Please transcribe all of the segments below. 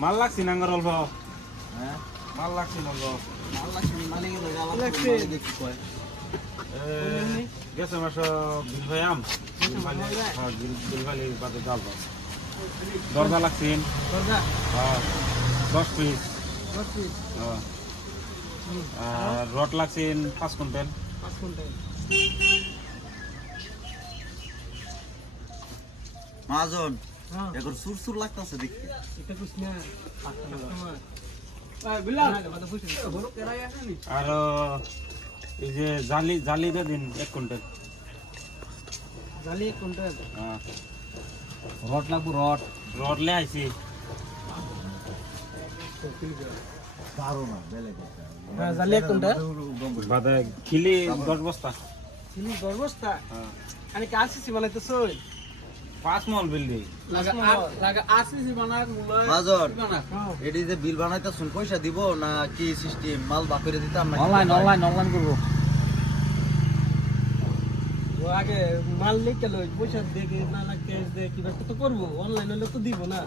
মাল লাগছি না অল্প হ্যাঁ মাল লাগছি না অল্প মাল লাগছে মালিক দেখি কয় গেছে মাস বিল ভাইয়াম বিল ভাই বাদে জাল দরজা লাগছেন হ্যাঁ 10 পিস হ্যাঁ আর রড লাগছেন 5 কুইন্টাল মাজন এখন সুরসুর লাগতাছে দেখতে আর এই যে জালি জালি দিয়ে দিন 1 কুইন্টাল হ্যাঁ রড লাগবো রড রড লে আইছি পারো না বেলে জালি 1 কুইন্টাল বাদে খিলি 10 বস্তা হ্যাঁ আমি কি আসিছি বানাইতেছো 5 মল বিল দি মাজন এডি যে বিল বানাইতাছুন পয়সা দিব না কি সিস্টেম মাল বা করে দিতাম না অনলাইন করবো ও আগে মাল লিখে লই পয়সা দেখে না না ক্যাশ দে কিবা তো করবো অনলাইন হলে তো দিব না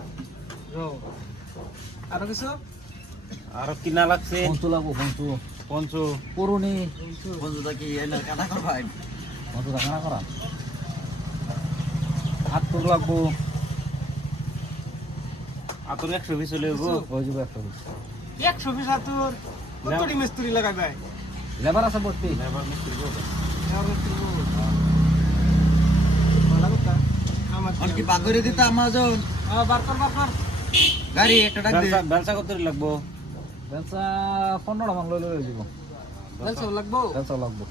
আর কিছু আর কিনা লাগছে পঞ্চু লাগবো পঞ্চু পুরুনি পঞ্চুটা কি এনে কাটা করবাই পঞ্চুটা কাটা করা হাত তোর লাগবো আতর 120 হলে গো হয়ে যাবে 120 হাতুর কতটি মিস্ত্রি লাগাবে লেবার আছে ভর্তি লেবার মিস্ত্রি গো অন কি বা করে দিতা আমাজন বার কর গাড়ি একটা ডাক দে বেলসা কত লাগবো বেলসা 15 মান লই দিব বেলসা লাগবো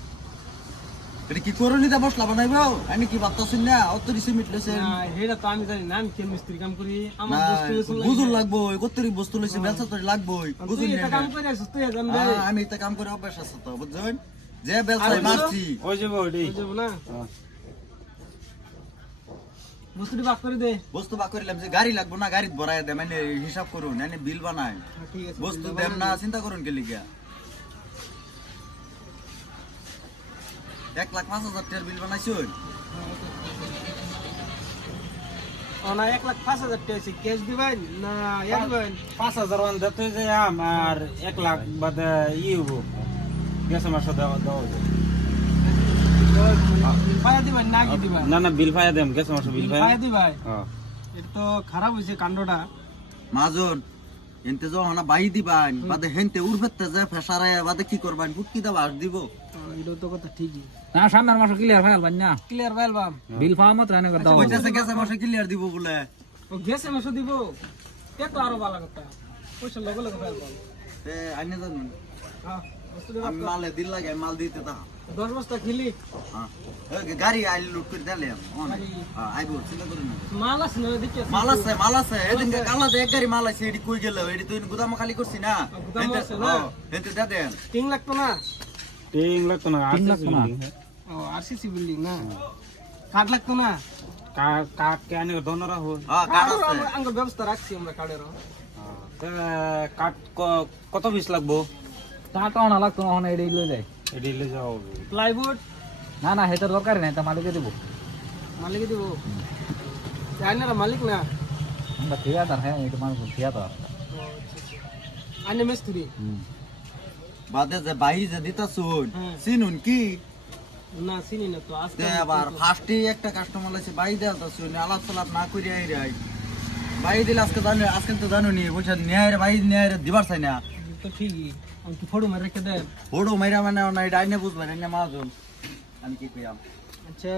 এটা কি করনি তা বসলা বানাইবো আমি কি ভাবতাছিস না অত সিমেন্ট লইছে না হেডা তো আমি জানি না আমি কেন মিস্ত্রি কাম করি আমার না, বস্তু বুঝুন লাগবো কতরি বস্তু লইছে বেলসা তো লাগবোই বুঝুন তুই এটা কাম করে আছিস তুই জানবে আমি তো কাম করে অভ্যাস আছে তো বুঝছেন যে বেলসা মারছি ওই যাবো ওইটাই বুঝব না বস্তুটি বাক করে দে বস্তু বা করিলাম যে গাড়ি লাগবো না গাড়ি ভরাই দে মানে হিসাব করুন এনে বিল বানাই ঠিক আছে বস্তু দেম না চিন্তা করুন কে লিগা 1,05,000 টাকার বিল বানাইছুন না 1,05,000 টাকা আছে ক্যাশ দিবেন না ইয়া দিবেন 5000 ওয়ান দিতে যে আর 1 লাখ বাদে হবো গেছে মাস দাও পায়া দিবেন না কি দিবেন না বিল ফায়া দেম গেছে মাস বিল পায়া ফায়া দিবেন হ্যাঁ এটা তো খারাপ হইছে কাণ্ডটা মাজন এনতে যাও হানা বাই দিবান বাদে হেনতে উড়বেতে যে ফেসারে বাদে কি করবান ফুটকি দাও আর দিব এটা তো কথা ঠিকই না সামনের মাসে ক্লিয়ার ফাইল বান না ক্লিয়ার ফাইল বাম বিল ফাইল মাত্র এনে দাও কইতাছে গেছে মাসে ক্লিয়ার দিব বলে ও গেছে মাসে দিব তে তো আরো ভালো কথা পয়সা লগে লগে ফাইল পাম এ আইনে জানুন হ্যাঁ বস্তু আমি মালে দিল লাগে মাল দিতে তা 10 বস্তা খিলি হ্যাঁ গাড়ি আইল লুট করে দিলে হ্যাঁ আইবো চিন্তা করুন না মাল আছে না দেখি মাল আছে এদিন কালা এক গাড়ি মাল আছে এডি কই গেল এডি তুই গুদাম খালি করছিস না গুদাম আছে না? হেনতে দে দেন 3 লাগতো না টিং লাগতো না টিং লাগতো না। ও আরসিসি বিল্ডিং না কাট লাগতো না কাট কে আনে দনরা হল হ্যাঁ কাট আছে আঙ্গুর ব্যবস্থা রাখছি আমরা কার্ডেরও কাট কত পিস লাগবো টাকাও না লাগতো না এডি লই যায় এডি লে যাও প্লাইউড না হেতার দরকার নাই তা মালিকে দেব মালিক দিব আইনারা মালিক না আমরা থিয়েটার হ্যাঁ এটা মানুষ থিয়েটার আইনে মিস্ত্রি বাদে যে বাহি যে দিতা শুন হ্যাঁ। চিনুন কি না চিনি না তো আজকে তে আবার ফার্স্টে একটা কাস্টমার আছে বাহি দেওয়া তো শুন আলাপ সালাপ না করি আই রে বাহি দিলে আজকে তো জানো নি বুঝছেন ন্যায় বাহি ন্যায় দিবার চাই না তো ঠিকই আমি কি ফটো মারে রেখে দেন ওড়ো মাইরা মানে না ডাইনে বুঝবেন না মাজন আমি কি কইয়াম আচ্ছা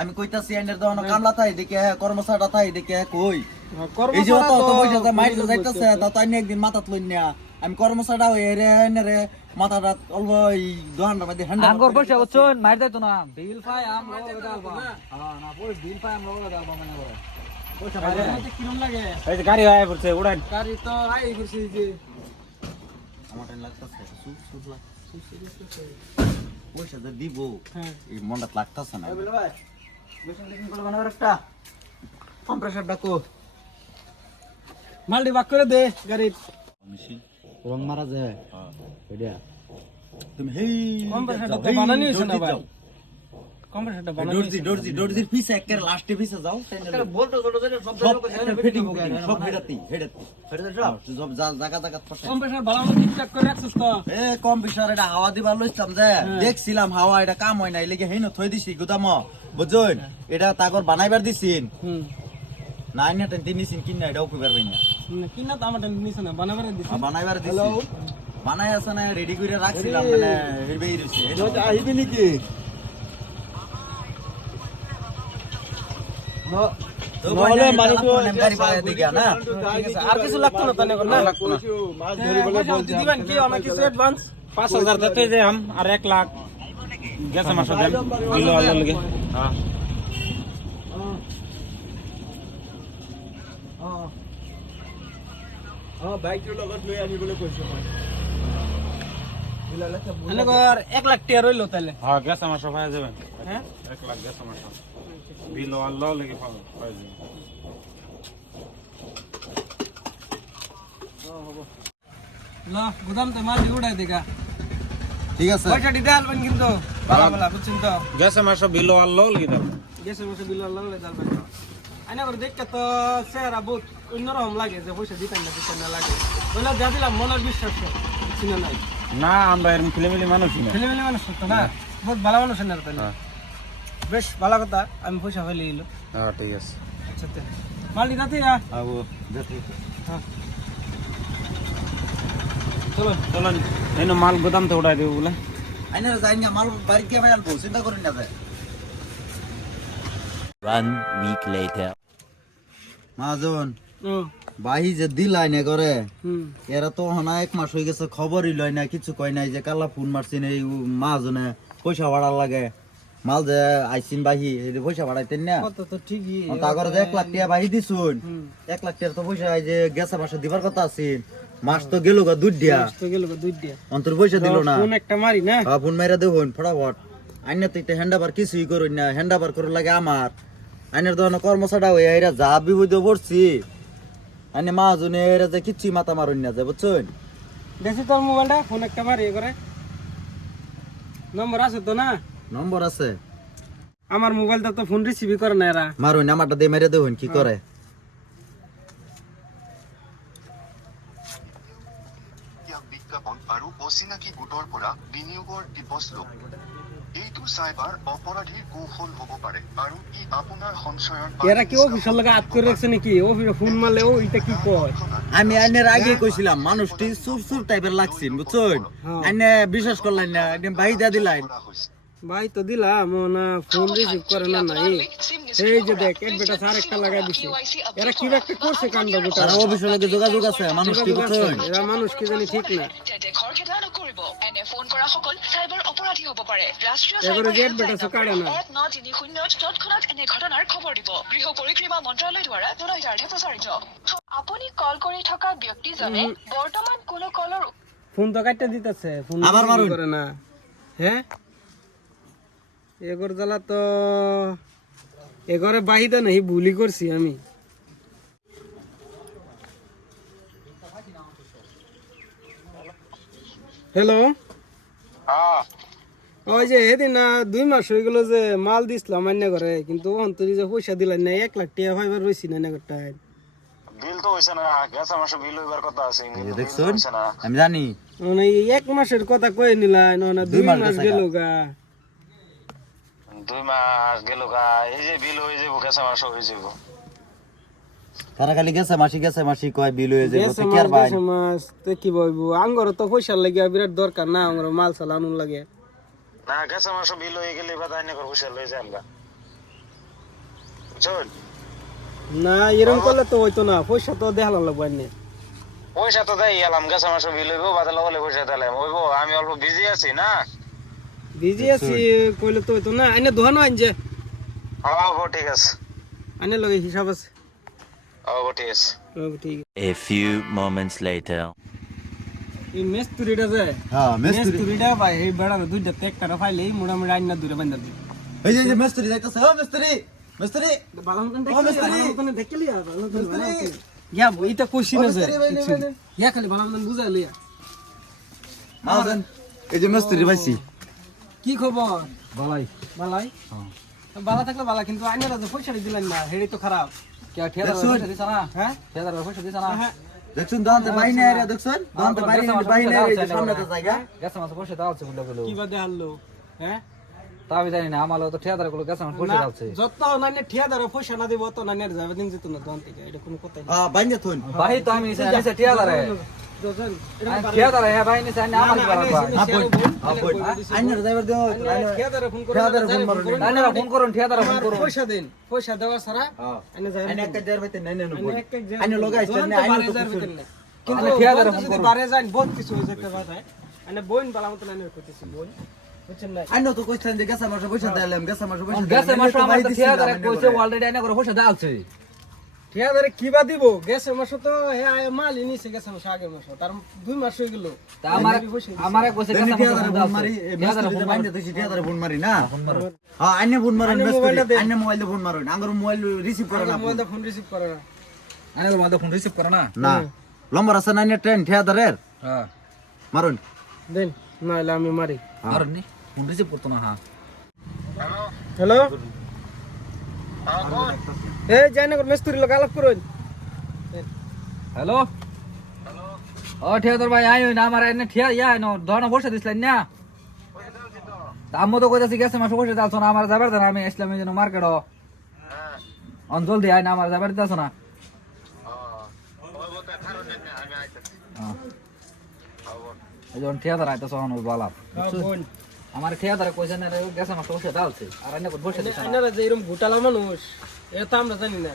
আমি কইতাছি এন্ডার দাও না কামলা তাই দেখে কর্মচারীটা তাই দেখে কই এই যে কর্মচারী অত পয়সা যে মাইর যাইতাছে তা তাই একদিন মাথাত লইন না আমি কর্মচারীটা হই রে এনে মাথাটা অল্প এই দোকানটার মধ্যে হ্যান্ডেল আঙ্গুর পয়সা বুঝছুন মার যাইতো না বিল ফাই আম লগে দাও হ্যাঁ না পয়সা বিল ফাই আম লগে দাও মানে করে পয়সা বাইরে কিরম লাগে এই যে গাড়ি আয় পড়ছে উড়ান গাড়ি তো আই গেছি যে আমার টাইম লাগতাছে সুপ লাগ পয়সা যে দিব হ্যাঁ এই মনটা লাগতাছে না বলে ভাই মেশিন লেকিন করে বানাবার একটা কম্প্রেসার ডাকো মালটি বাক করে দে গাড়ি মেশিন রং মারা যায় হ্যাঁ এটা তুমি হেই কম্প্রেসারটা তো বানানি হইছে না ভাই কম্প্রেসারটা বানাই দর্জির পিছে একের লাস্টে পিছে যাও বলতো ছোট ছোট সব সব ফিটিং সব হেডাতি সব জায়গা ফসে কম্প্রেসার বানানো ঠিকঠাক করে রাখছিস তো এ কম্পিউটার এটা হাওয়া দিবার লইছিলাম যে দেখছিলাম হাওয়া এটা কাম হয় না এলিগে হেন থই দিছি গুদাম বুঝছেন এটা তাগর বানাইবার দিছিন না না টেন নিছিন কিনা এটাও কইবার পাই না কিনা তো আমার নিছ না বানাবারে দিছি বানাইবার দিছি বানাই আছে না রেডি করে রাখছিলাম মানে হেরবেই রইছে আহিবি নাকি নহলে মানুষ গাড়ি পায় দিগা না আর কিছু লাগতো না তানে না লাগতো না মাছ ধরিবলে বলতে দিবেন কি অনেক কিছু অ্যাডভান্স 5000 দিতে যে আর 1 লাখ গেছে মাসে দেন বিল আল্লাহ লাগে হ্যাঁ বাইকটোৰ লগত লৈ আনিবলৈ কৈছো মই এনেকর 1 লাখ টাকা রইলো তাহলে হ্যাঁ গেছে মাসে পাওয়া যাবে হ্যাঁ 1 লাখ গেছে মাসে বিল আল্লাহ লাগে পাওয়া যাবে ল গুদাম তো মাল উড়াই দেখা ঠিক আছে পয়সা দিতে আলবেন কিন্তু ভালো ভালো বুঝছেন তো গেছে মাসে বিল আল্লাহ লাগে দাও গেছে মাসে বিল আল্লাহ আলবেন আইনা করে দেখতে তো চেহারা বহুত অন্যরকম লাগে যে পয়সা দিতেন না লাগে বলে যা দিলাম মনের বিশ্বাস ছিল নাই না আমরা এরকম ফিলিমিলি মানুষই না ছেলে মেলে মানুষ তো না বহুত ভালো মানুষ না তাহলে বেশ ভালো কথা আমি পয়সা ফেলে দিল হ্যাঁ ঠিক আছে আচ্ছা তে মাল দিতে আবো দেখি হ্যাঁ চলো চলো এই মাল গোদাম তো উঠাই দেবো বলে আইনা যাই না মাল বাড়ি গিয়ে ভাই আনবো চিন্তা করেন না ভাই 1 week later. মাজন ও বাহি যে দিলাই না করে হুম এরা তো হনা 1 মাস হয়ে গেছে খবরই লয় না কিছু কয় নাই যে কালা ফোন মারছিন এই মাজনে পয়সা ভাড়া লাগে মাল যে আইছিন বাহি এই পয়সা ভাড়াইতেন না কত তো ঠিকই তাগর 1 লাখ টাকা বাহি দিছুন 1 লাখ টাকা তো পয়সা এই যে গেছে মাসে দিবার কথা আছিল মাস তো গেল গা দুধ দিয়া তো গেল দুই দিয়া অন্তর পয়সা দিল না ফোন একটা মারি না হ্যাঁ ফোন মাইরা দেবুন ফটাফট আইনা তো হ্যান্ডাবার কিছুই করুন না হ্যান্ডাবার করে লাগে আমার আইনের ধরনের কর্মচারীরা হয়ে এরা যা বিপদে পড়ছি আইনে মাহাজনে এরা যে কিচ্ছুই মাথা মারুন না যায় বুঝছেন দেখি তোর মোবাইলটা ফোন একটা মারি করে নম্বর আছে তো না নম্বর আছে আমার মোবাইলটা তো ফোন রিসিভই করে না এরা মারুন আমারটা দিয়ে মেরে দেবুন কি করে ইয়াক বিজ্ঞাপন আৰু অচিনাকি গোটৰ পৰা বিনিয়োগৰ টিপছ লওক এইটো চাইবাৰ অপৰাধীৰ কৌশল হ'ব পাৰে আৰু ই আপোনাৰ সঞ্চয়ৰ এরা কি অফিসের লাগে আট করে রাখছে নাকি অফিসে ফোন মারলেও এটা কি কয় আমি আইনের আগে কইছিলাম মানুষটি সুর সুর টাইপের লাগছেন বুঝছেন আইনে বিশ্বাস করলেন না একদিন বাহি দিয়া দিলেন কৰা হৈছে ভাই তো দিলাম ও না ফোন রিসিভ করে না নাই এই যে দেখ এক বেটা সার একটা লাগাই দিছে এরা কি একটা করছে কাণ্ড গোটা তারা অফিসের লগে যোগাযোগ আছে মানুষটি বুঝছেন এরা মানুষ কি জানি ঠিক না তেন্তে খৰখেদা নকৰিব এনে ফোন কৰা সকল চাইবাৰ অপৰাধী হ'ব পাৰে ৰাষ্ট্ৰীয় এবারে চাইবাৰ জেট বেটা চকাড়ে না 1930 তৎক্ষণাত এনে ঘটনাৰ খবৰ দিব গৃহ পৰিক্ৰমা মন্ত্ৰালয় দ্বাৰা জনহিতাৰ্থে প্ৰচাৰিত আপুনি কল কৰি থকা ব্যক্তিজনে বৰ্তমান কোনো কলৰ ফোন তো কাটতে দিতেছে ফোন আবার মারুন। করে না হ্যাঁ এগর জ্বালা তো এগরে বাহিদা নেই ভুলি করছি আমি হ্যালো ওই যে এদিন না 2 মাস হয়ে গেল যে মাল দিছিলাম আন্য করে কিন্তু অন্তরি যে পয়সা দিলেন না 1 লাখ টাকা পাইবার রইছি না নেগরটায় বিল তো হইছে না গেছে মাসে বিল হইবার কথা আছে দেখছেন আমি জানি মানে 1 মাসের কথা কই নিলাই না 2 মাস গেল গা 2 মাস গেল গা এই যে বিল হয়ে যাবো গেছে মাসে হয়ে যাবো তারা খালি গেছে মাসি কয় বিল হয়ে যাবে তো কি আর ভাই মাস তে কি বলবো আঙ্গর তো পয়সা লাগে বিরাট দরকার না আঙ্গর মাল চালানো লাগে না গেছে মাসে বিল হয়ে গেলে বাদা এনে করে পয়সা লই যামগা বুঝছেন না এরকম করলে তো হইতো না পয়সা তো দেখালা লাগবে না পয়সা তো দেই এলাম গেছে মাসে বিল হইবো বাদা লাগলে পয়সা দিলাম হইবো আমি অল্প বিজি আছি না বিজি আছি কইলে তো হইতো না আইনে দোহানো আনছে হ্যাঁ ঠিক আছে আইনে লগে হিসাব আছে ঠিক আছে ঠিক A few moments later. এই মেস্তুরিটা যে হ্যাঁ মিস্ত্রি মেস্তুরিটা ভাই এই বেড়া দুইটা একটা ফাইলে মোটামুটি আইনা দূরে বান্ধা দি এই যে মিস্ত্রি যাইতাছে ও মিস্ত্রি ভালো মতন ও মিস্ত্রি দেখলি ইয়া এটা কোশ্চেন আছে ইয়া খালি ভালো মতন বুঝাইলি মাজন এই যে মিস্ত্রি পাইছি কি খবর বালাই বালাই হ্যাঁ বালা থাকলে বালা, কিন্তু আইনারা যে পয়সা দিলেন না হেডি তো খারাপ। কে ঠিকাদার দেখছুন? পয়সা দিছ না হ্যাঁ ঠিকাদার পয়সা দিছ না হ্যাঁ দেখছুন দন্ত বাইনে এরা দেখছুন দন্ত বাইনে বাইনে এর সামনে তো জায়গা গেছে মাছ পয়সা দাও বলে বলো কি বাদে হারলো হ্যাঁ তা আমি জানি না আমার তো ঠিকাদার গুলো গেছে মাছ পয়সা দাও যত নাইনে ঠিয়াদার পয়সা না দিব তো নাইনের যাবে দিন যেত না দোকান থেকে, এটা কোনো কথাই না। বাইনে থুন ভাই তো আমি নিছে ঠিকাদারে দোকান এটা ঠিকাদারে হ্যাঁ ভাই নিছে না আমার কি বাড়া আইনার ড্রাইভার দেও ঠিয়াদারে ফোন করে ঠিকাদারে ফোন মারুন। না ফোন করুন ঠিকাদারে ফোন করুন পয়সা দেন, পয়সা দেওয়া ছাড়া আইনে যায় আইনে একটা দেড় বাইতে নাই নাই আইনে এক এক জায়গা- আইনে লগাইছেন দোকান না তো আইনে বারে তো যাবে কিছু কেন? কিন্তু আইনে ঠিয়াদারে বন্ধ ফোন যদি করুন। বারে যান বহুত কিছু হয়ে যেতে পারে। আইনে বইন বালা মতো আইনে কইতেছি বইন, বুঝছেন না? আইনে তো কইছেন যে গেছে মাসে পয়সা দিলাম গেছে মাসে পয়সা গেছে মাছ দিলাম, আমার তো দিছিলাম, ঠিকাদারে আইনে কইছে করে। অলরেডি আইনা করে পয়সা দালছে ঠিয়াদারে কি বা দিব? গেছে মাসে তো মালই নিছে, গেছে মাসে আগের মাসে তার 2 মাস হয়ে গেল। তা আমারে কইছে দেনি গেছে ঠিকাদারে মাছ ফোন মারি ঠিকাদারে মিস্ত্রিতে ফোন বাইনে তো ঠিকাদারে ফোন মারি না হ্যাঁ আইনে ফোন মারুন মিস্ত্রি আইনে মোবাইলে ফোন মারুন আঙ্গুর মোবাইল রিসিভ করে না মোবাইল ফোন রিসিভ করে না। আইনা করে মাঝে ফোন রিসিভ করে না না নম্বর আছে না আইনে ট্রেন ঠিকাদারের হ্যাঁ মারুন দেন নাইলে আমি মারি। আর নি ফোন রিসিভ করতো না হ্যাঁ হ্যালো এই জয়নগর মিস্ত্রি লোক আলাপ করুন। হ্যালো ও ঠিকাদার ভাই আই না আমার এনে ঠিয়া ইয়া নো ধরনা বসে দিছিলেন না তা আম্মু তো কইতাছি গেছে মাসে বসে দালছ না আমার যাবার দেন আমি আসলাম এই জন্য মার্কেট অঞ্চল দিয়ে আই না আমার যাবার দিতাছ না এই জন্য ঠিকাদার আইতাছ অন বলা বোন আমার ঠিকাদার কইছেন রে গেছে মাসে বসে দালছে আর এনে কই বসে দিছ না আইনারা যে এরকম ঘোটালা মানুষ এটা তো আমরা জানি না।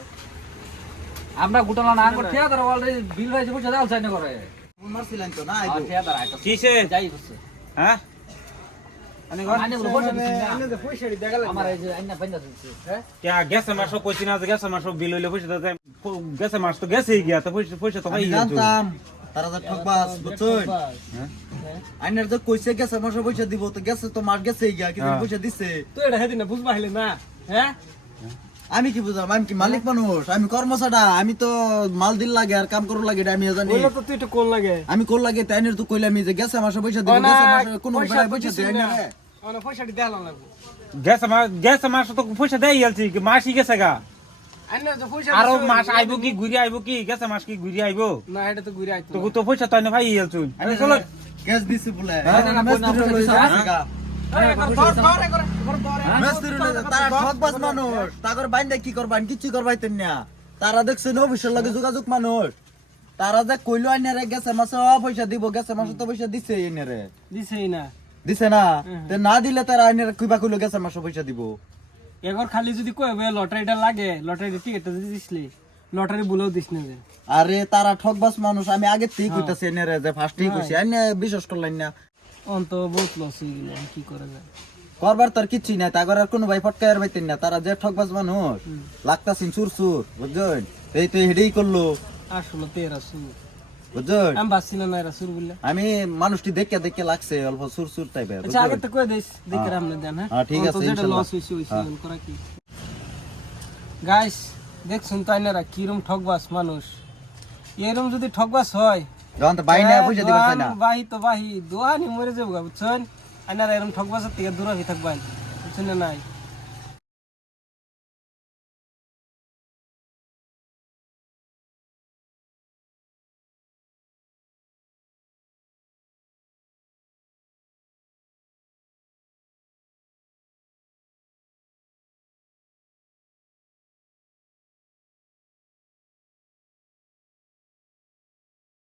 আমরা গুটালা না আঙ্গুর ঠিকাদার অলরেডি বিল ভাই বসে দালছে এনে করে ফোন মারছিলেন তো না আর ঠিকাদার আইতাছ কিসে যাই হচ্ছে হ্যাঁ আনে ঘর আইনে বসে দিছেন না আইনে যে পয়সা দেখালেন আমার এই যে আইনা পাইনা দিচ্ছে হ্যাঁ কে গেছে মাস কইছি না যে গেছে মাস বিল হইলে পয়সা দিতে গেছে মাস তো গেছেই গিয়া তো পয়সা পয়সা তো আমি পাই জানতাম তারা যে ঠকবাস বুঝছেন আইনার যে কইছে গেছে মাসে পয়সা দিব তো গেছে তো মাস গেছে গিয়া কিন্তু হ্যাঁ। পয়সা দিছে তো এটা হেদিন না বুঝবা হইলে না হ্যাঁ আমি কি বুঝলাম আমি কি মালিক মানুষ আমি কর্মচারী আমি তো মাল দিল লাগে আর কাম করু লাগে এটা আমি জানি বললে তো তুই একটু কোন লাগে আমি কোন লাগে তাই তো কইলাম যে গেছে মাসে পয়সা দিব গেছে মাসে কোনো বেড়ায় পয়সা দেয় না রে মানে পয়সাটি দেখালাম লাগবো। গেছে মাস তো পয়সা দেই গেলছি মাসই গেছে গা আইনারা যে পয়সা আরো দিছে, মাস আইবো কি ঘুরে আইবো কি গেছে মাস কি ঘুরে আইবো না এটা তো ঘুরে আইতো তো তো পয়সা তো ভাই গেলছুন আমি চলো গ্যাস দিছি বলে হ্যাঁ, না, না, মিস্ত্রি না, লইছে না, আছে গা। মিস্ত্রি লইছে তারা ঠকবাস মানুষ তাগর বাইন্দা কি করবান কিছু করবাইতেন না তারা দেখছেন অফিসের লাগে যোগাযোগ মানুষ তারা যে কইলো আইনারে গেছে মাসে পয়সা দিব গেছে মাসে তো পয়সা দিছে আইনারে দিছেই না। দিছে না তে না দিলে তারা আইনারে কইবা কইলো গেছে মাসে পয়সা দিব এবার খালি যদি কই লটারিটা লাগে লটারি টিকিটটা যদি দিসলি লটারি বলেও দিস না যে আরে তারা ঠকবাস মানুষ আমি আগে থেকে কইতাছি আইনারে যে ফার্স্টেই কইছি আইনে বিশ্বাস করলেন না অন্ত বহুত লস হয়ে গেল, কি করা যায়। করবার তার কিছুই নাই তাগর আর কোনো ভাই ফটকায়ের বাইতেন না তারা যে ঠকবাজ মানুষ লাগতাছিন সুর সুর বুঝছেন এই তো হেডেই করলো আসলে তেরা সুর বুঝছেন আমি বাসছি না এরা সুর বললে। আমি মানুষটি দেখে দেখে লাগছে অল্প সুর সুর টাইপের আচ্ছা আগে তো কই দিস দেখে আমরা দেন হ্যাঁ হ্যাঁ, ঠিক আছে, অন্ত যেটা ইনশাল্লাহ। লস হইছে হইছে করা কি গাইস দেখছুন তাই না কিরম ঠকবাস মানুষ, এরম যদি ঠকবাস হয় যখন তো বাইনা পয়সা দিবে না বাহি তো বাহি দোহানি মরে যাবো বুঝছেন। আইনারা এরম ঠকবাসের থেকে দূরে থাকবেন বুঝছেন না নাই।